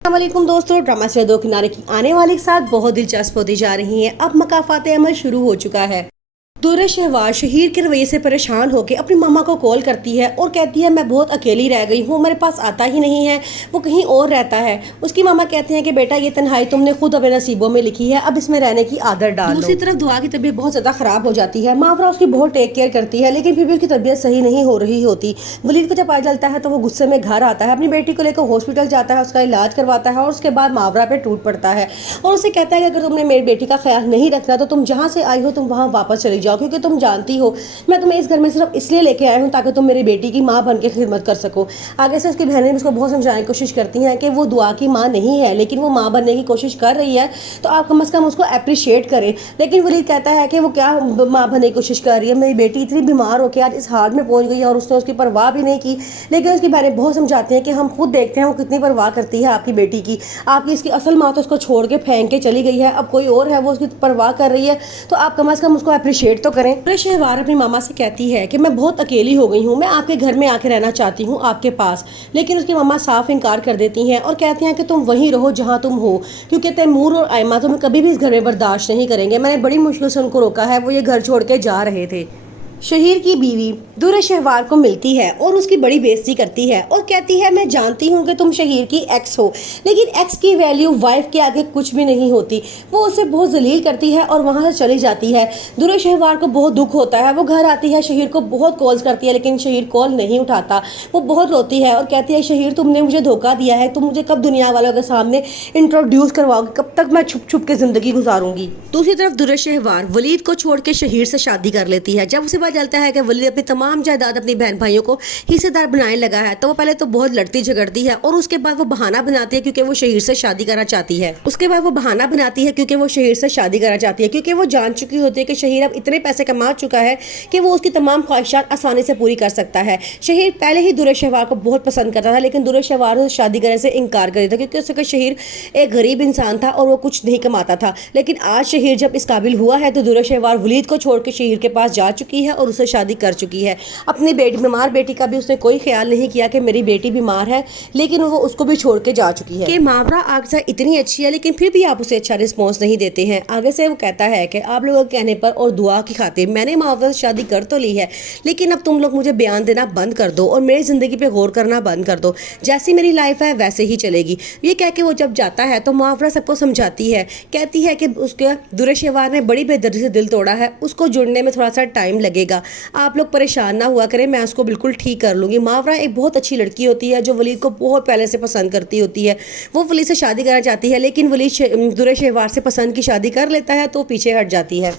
अस्सलामुअलैकुम दोस्तों, ड्रामा से दो किनारे की आने वाली के साथ बहुत दिलचस्प होती जा रही हैं। अब मकाफात अमल शुरू हो चुका है। दुर्र शहवाज शहीर के रवैये से परेशान होकर अपनी मामा को कॉल करती है और कहती है मैं बहुत अकेली रह गई हूँ, मेरे पास आता ही नहीं है, वो कहीं और रहता है। उसकी मामा कहते हैं कि बेटा ये तन्हाई तुमने खुद अपने नसीबों में लिखी है, अब इसमें रहने की आदत डाल लो। दूसरी तरफ दुआ की तबीयत बहुत ज़्यादा ख़राब हो जाती है। मावरा उसकी बहुत टेक केयर करती है, लेकिन फिर भी उसकी तबीयत सही नहीं हो रही होती। वलीद को जब पता चलता है तो वो गुस्से में घर आता है, अपनी बेटी को लेकर हॉस्पिटल जाता है, उसका इलाज करवाता है और उसके बाद मावरा पे टूट पड़ता है और उसे कहता है कि अगर तुमने मेरी बेटी का ख्याल नहीं रखना तो तुम जहाँ से आई हो तुम वहाँ वापस चली जाओ, क्योंकि तुम जानती हो मैं तुम्हें इस घर में सिर्फ इसलिए लेके आया हूँ ताकि तुम मेरी बेटी की माँ बन के खिदमत कर सको। आगे से उसकी बहनें उसको बहुत समझाने की कोशिश करती हैं कि वो दुआ की माँ नहीं है, लेकिन वो माँ बनने की कोशिश कर रही है, तो आप कम से कम उसको अप्रिशिएट करें। लेकिन वलीद कहता है कि वो क्या माँ बनने की कोशिश कर रही है, मेरी बेटी इतनी बीमार होकर आज इस हाल में पहुँच गई है और उसने उसकी परवाह भी नहीं की। लेकिन उसकी बहनें बहुत समझाती हैं कि हम खुद देखते हैं वो कितनी परवाह करती है आपकी बेटी की, आपकी इसकी असल माँ तो उसको छोड़ के फेंक के चली गई है, अब कोई और है वो उसकी परवाह कर रही है, तो आप कम से कम उसको अप्रिशिएट तो करें। शहवार अपनी मामा से कहती है कि मैं बहुत अकेली हो गई हूँ, मैं आपके घर में आके रहना चाहती हूँ आपके पास। लेकिन उसकी मामा साफ इनकार कर देती हैं और कहती हैं कि तुम वहीं रहो जहाँ तुम हो, क्योंकि तैमूर और आयमा तुम्हें कभी भी इस घर में बर्दाश्त नहीं करेंगे। मैंने बड़ी मुश्किल से उनको रोका है, वो ये घर छोड़ के जा रहे थे। शहीर की बीवी दुर्र शहवार को मिलती है और उसकी बड़ी बेइज्जती करती है और कहती है मैं जानती हूँ कि तुम शहीर की एक्स हो, लेकिन एक्स की वैल्यू वाइफ के आगे कुछ भी नहीं होती। वो उसे बहुत जलील करती है और वहाँ से चली जाती है। दुर्र शहवार को बहुत दुख होता है, वो घर आती है, शहीर को बहुत कॉल्स करती है लेकिन शहीर कॉल नहीं उठाता। वो बहुत रोती है और कहती है शहीर तुमने मुझे धोखा दिया है, तुम मुझे कब दुनिया वालों के सामने इंट्रोड्यूस करवाओगे, कब तक मैं छुप छुप के ज़िंदगी गुजारूंगी। दूसरी तरफ दुर्र शहवार वलीद को छोड़ के शहीर से शादी कर लेती है। जब उसे पता चलता है कि वलीद अपनी तमाम जायदाद अपनी बहन भाइयों को हिस्सेदार बनाने लगा है, तो वो पहले तो बहुत लड़ती झगड़ती है और उसके बाद वो बहाना बनाती है क्योंकि वो शहीर से शादी करना चाहती है। उसके बाद वो बहाना बनाती है क्योंकि वो शहीर से शादी करना चाहती है, क्योंकि वो जान चुकी होती है कि शहीर अब इतने पैसे कमा चुका है कि वो उसकी तमाम ख्वाहिशात आसानी से पूरी कर सकता है। शहीर पहले ही दुर्र शहवार को बहुत पसंद करता था, लेकिन दुर्र शहवार ने शादी करने से इनकार कर दिया था क्योंकि उसका शहीर एक गरीब इंसान था और वो कुछ नहीं कमाता था। लेकिन आज शहीर जब इस काबिल हुआ है तो दुर्र शहवार वलीद को छोड़ के शहीर के पास जा चुकी है और उसे शादी कर चुकी है। अपनी बीमार बेटी का भी उसने कोई ख्याल नहीं किया कि मेरी बेटी बीमार है, लेकिन वो उसको भी छोड़ के जा चुकी है कि मावरा आगे से इतनी अच्छी है लेकिन फिर भी आप उसे अच्छा रिस्पॉन्स नहीं देते हैं। आगे से वो कहता है कि आप लोगों के कहने पर और दुआ की खातिर मैंने मावरा से शादी कर तो ली है, लेकिन अब तुम लोग मुझे बयान देना बंद कर दो और मेरी ज़िंदगी पे गौर करना बंद कर दो, जैसी मेरी लाइफ है वैसे ही चलेगी। ये कह के वो जब जाता है तो मावरा सबको समझाती है, कहती है कि उसके दुर्र शहवार ने बड़ी बेदर्दी से दिल तोड़ा है, उसको जुड़ने में थोड़ा सा टाइम लगेगा, आप लोग परेशान ना हुआ करें, मैं उसको बिल्कुल ठीक कर लूँगी। मावरा एक बहुत अच्छी लड़की होती है जो वलीद को बहुत पहले से पसंद करती होती है। वो वलीद से शादी करना चाहती है, लेकिन वलीद दुर्र शहवार से पसंद की शादी कर लेता है तो पीछे हट जाती है।